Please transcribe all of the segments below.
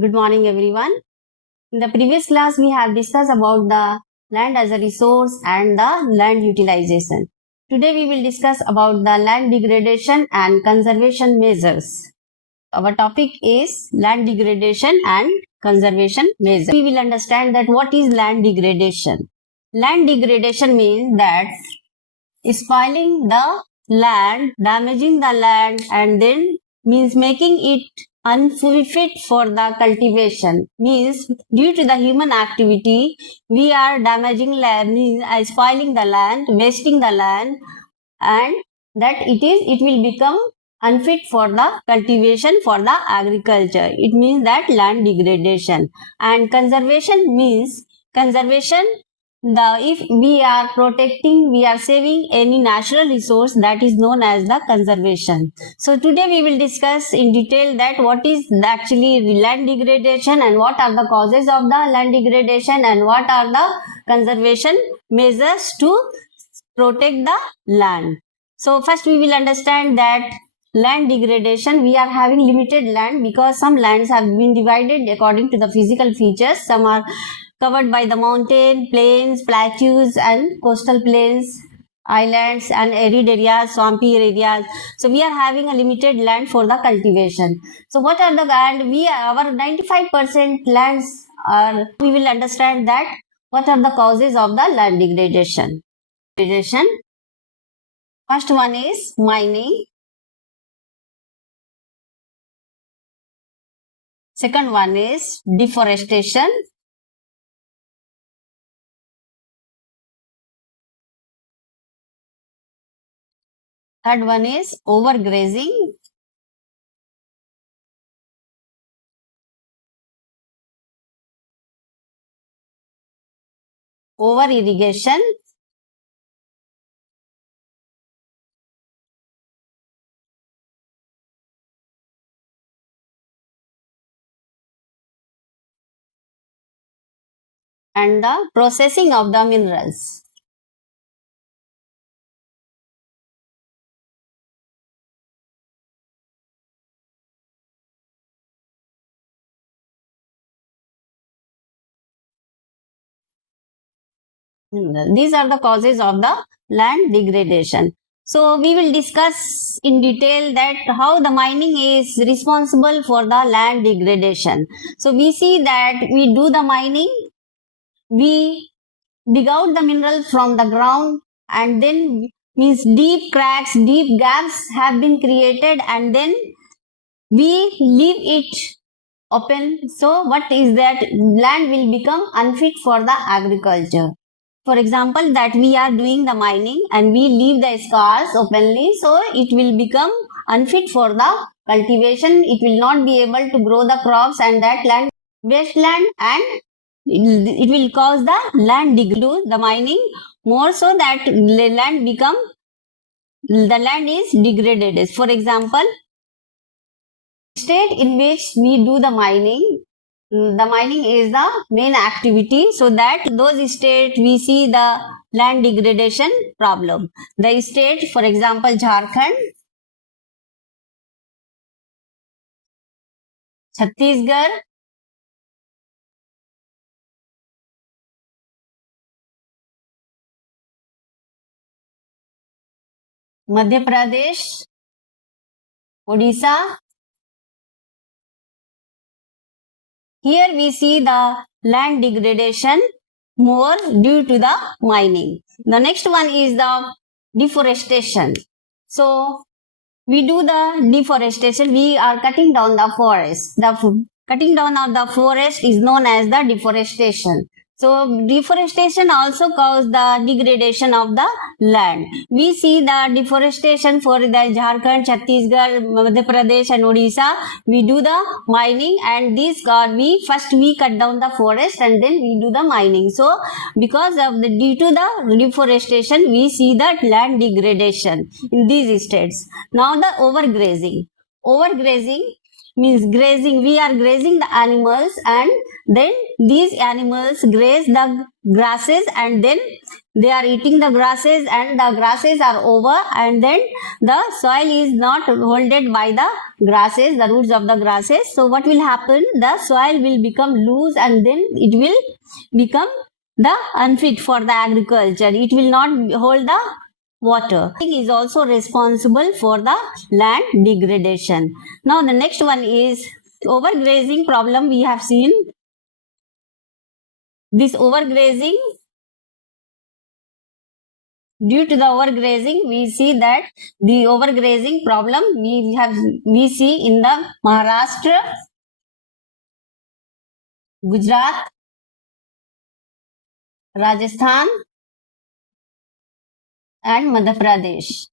Good morning, everyone. In the previous class, we have discussed about the land as a resource and the land utilization. Today, we will discuss about the land degradation and conservation measures. Our topic is land degradation and conservation measures. We will understand that what is land degradation. Land degradation means that spoiling the land, damaging the land, and then means making it unfit for the cultivation. Means due to the human activity, we are damaging land, means spoiling the land, wasting the land, and that it will become unfit for the cultivation for the agriculture. It means that land degradation. And conservation means conservation, if we are protecting, we are saving any natural resource, that is known as the conservation. So today we will discuss in detail that what is actually land degradation and what are the causes of the land degradation and what are the conservation measures to protect the land. So first we will understand that land degradation, we are having limited land because some lands have been divided according to the physical features. Some are covered by the mountain, plains, plateaus and coastal plains, islands and arid areas, swampy areas. So we are having a limited land for the cultivation. So what are the land? Our 95% lands are, we will understand that what are the causes of the land degradation. First one is mining. Second one is deforestation. Third one is overgrazing. Over irrigation. And the processing of the minerals. These are the causes of the land degradation. So we will discuss in detail that how the mining is responsible for the land degradation. So we see that we do the mining, we dig out the minerals from the ground, and then means deep cracks, deep gaps have been created, and then we leave it open. So what is that? Land will become unfit for the agriculture. For example, that we are doing the mining and we leave the scars openly, so it will become unfit for the cultivation. It will not be able to grow the crops, and that land wasteland, and it will cause the land degrade, the mining more, so that the land is degraded. For example, state in which we do the mining is the main activity, so that those states we see the land degradation problem. The state, for example, Jharkhand, Chhattisgarh, Madhya Pradesh, Odisha. Here we see the land degradation more due to the mining. The next one is the deforestation. So we do the deforestation. We are cutting down the forest. The cutting down of the forest is known as the deforestation. So deforestation also causes the degradation of the land. We see the deforestation for the Jharkhand, Chhattisgarh, Madhya Pradesh and Odisha. We do the mining, and first we cut down the forest and then we do the mining. So because of due to the deforestation, we see that land degradation in these states. Now the overgrazing. Overgrazing means grazing. We are grazing the animals, and then these animals graze the grasses, and then They are eating the grasses and the grasses are over, and then the soil is not holded by the grasses, the roots of the grasses. So what will happen? The soil will become loose and then it will become the unfit for the agriculture. It will not hold the water. It is also responsible for the land degradation. Now the next one is overgrazing problem. We have seen this overgrazing. Due to the overgrazing, we see that the overgrazing problem we see in the Maharashtra, Gujarat, Rajasthan, and Madhya Pradesh.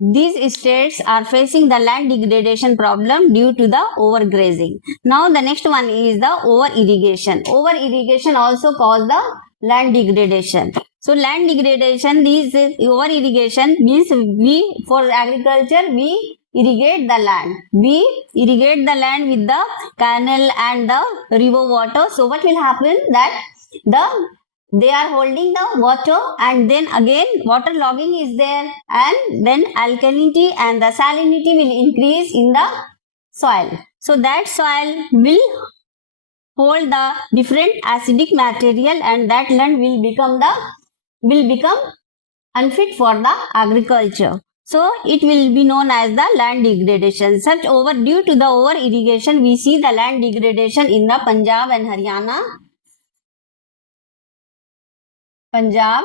These states are facing the land degradation problem due to the overgrazing. Now the next one is the over-irrigation. Over-irrigation also causes the land degradation. So land degradation, this over-irrigation means for agriculture, we irrigate the land. We irrigate the land with the canal and the river water. So what will happen? That they are holding the water, and then again water logging is there, and then alkalinity and the salinity will increase in the soil. So that soil will hold the different acidic material, and that land will become unfit for the agriculture. So it will be known as the land degradation. Due to the over irrigation, we see the land degradation in the Punjab and Haryana. Punjab,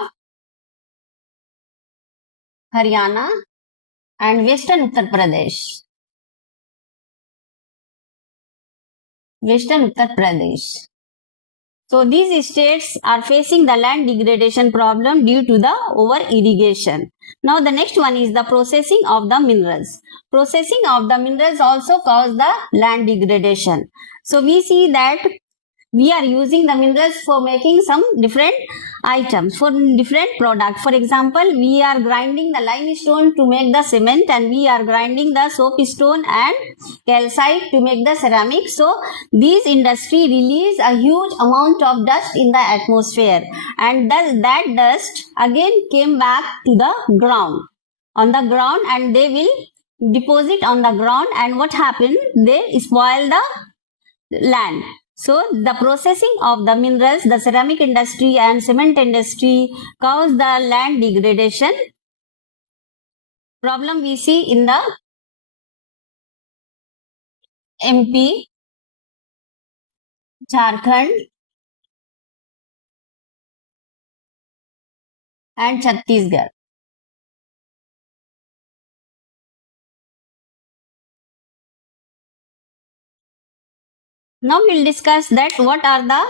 Haryana, and Western Uttar Pradesh. Western Uttar Pradesh. So these states are facing the land degradation problem due to the over irrigation. Now the next one is the processing of the minerals. Processing of the minerals also cause the land degradation. So we see that we are using the minerals for making some different items, for different products. For example, we are grinding the limestone to make the cement, and we are grinding the soapstone and calcite to make the ceramic. So these industry release a huge amount of dust in the atmosphere, and that dust again came back to the ground, on the ground, and they will deposit on the ground, and what happened? They spoil the land. So the processing of the minerals, the ceramic industry and cement industry cause the land degradation problem we see in the MP, Jharkhand, and Chhattisgarh. Now we'll discuss that what are the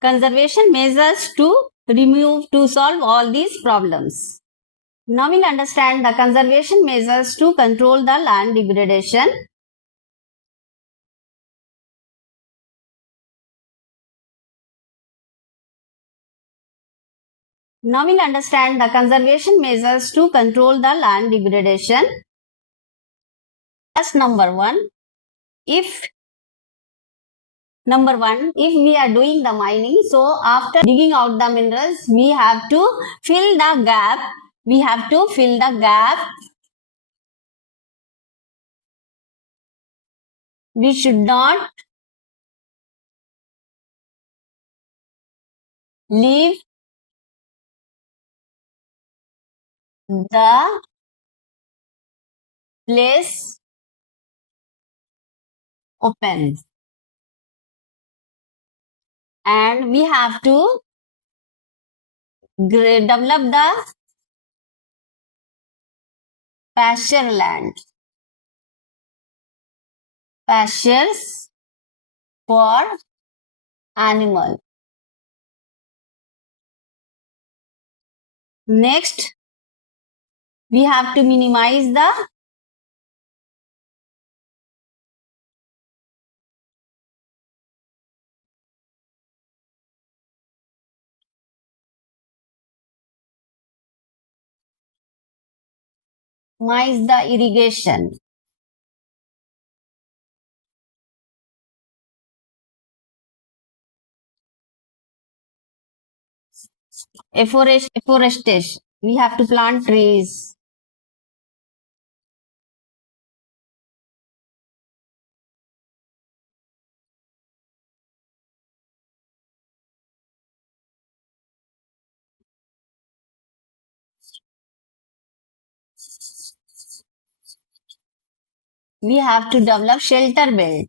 conservation measures to solve all these problems. Now we'll understand the conservation measures to control the land degradation. Now we'll understand the conservation measures to control the land degradation. First, number one, if we are doing the mining, so after digging out the minerals, we have to fill the gap. We should not leave the place open, and we have to develop the pasture land, pastures for animal. Next, we have to minimize the irrigation. Afforestation. We have to plant trees. We have to develop shelter belt.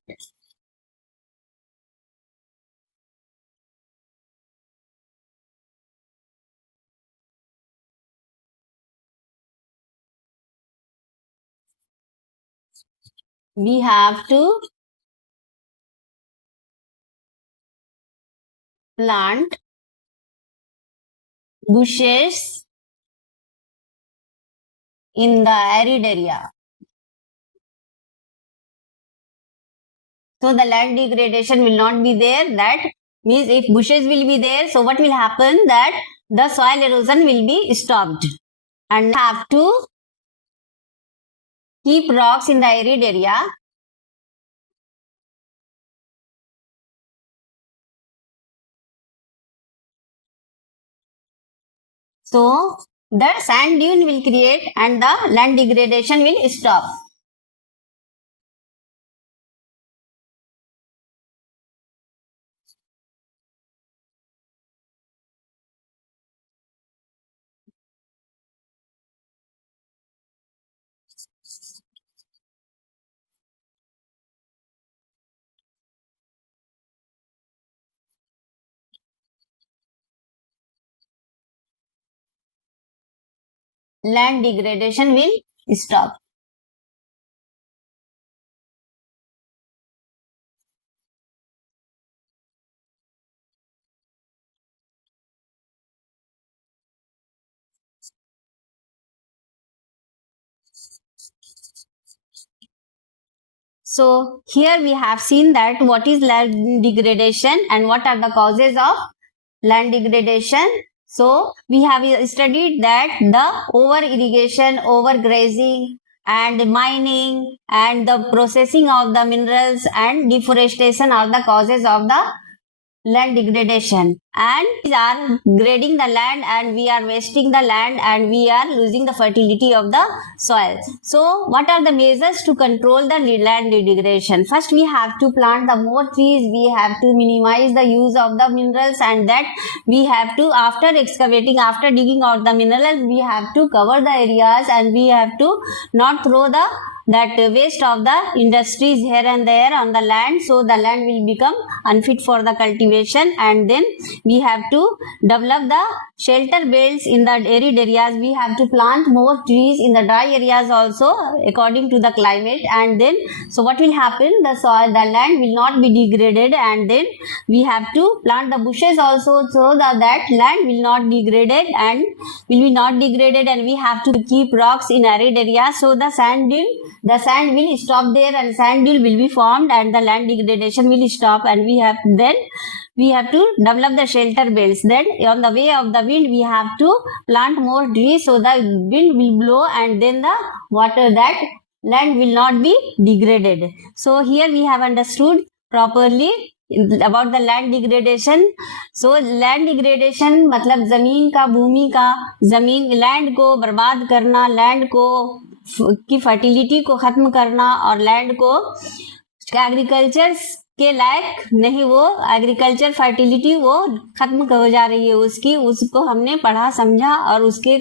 We have to plant bushes in the arid area. So the land degradation will not be there. That means if bushes will be there, so what will happen? That the soil erosion will be stopped. And have to keep rocks in the arid area. So the sand dune will create and the land degradation will stop. Land degradation will stop. So here we have seen that what is land degradation and what are the causes of land degradation. So we have studied that the over irrigation, overgrazing and mining and the processing of the minerals and deforestation are the causes of the land degradation, and we are grading the land and we are wasting the land and we are losing the fertility of the soil. So what are the measures to control the land degradation? First we have to plant the more trees, we have to minimize the use of the minerals, and that we have to, after excavating, after digging out the minerals, we have to cover the areas and we have to not throw the waste of the industries here and there on the land, so the land will become unfit for the cultivation. And then we have to develop the shelter belts in the arid areas. We have to plant more trees in the dry areas also according to the climate, and then so what will happen, the soil, the land will not be degraded, and then we have to plant the bushes also so that land will not degraded and we have to keep rocks in arid areas, so the sand will stop there and sand dune will be formed and the land degradation will stop, and we have to develop the shelter belts. Then on the way of the wind we have to plant more trees so the wind will blow and then the water, that land will not be degraded. So here we have understood properly about the land degradation. So land degradation मतलब जमीन का, भूमि का, जमीन land को बर्बाद करना, land को की फर्टिलिटी को खत्म करना और लैंड को एग्रीकल्चर के लायक नहीं, वो एग्रीकल्चर फर्टिलिटी वो खत्म हो जा रही है उसको हमने पढ़ा समझा और उसके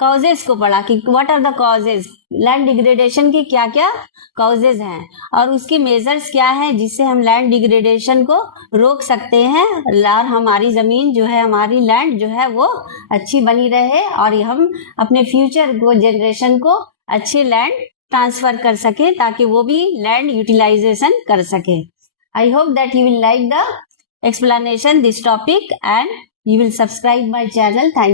कॉजेज को पढ़ा कि what are the causes, land degradation की क्या क्या कॉजेज हैं और उसके मेजर्स क्या हैं जिससे हम लैंड डिग्रेडेशन को रोक सकते हैं और हमारी जमीन जो है, हमारी लैंड जो है वो अच्छी बनी रहे और हम अपने फ्यूचर को, जनरेशन को अच्छे लैंड ट्रांसफर कर सके ताकि वो भी लैंड यूटिलाइजेशन कर सके. I hope that you will like the explanation this topic and you will subscribe my channel. Thank you.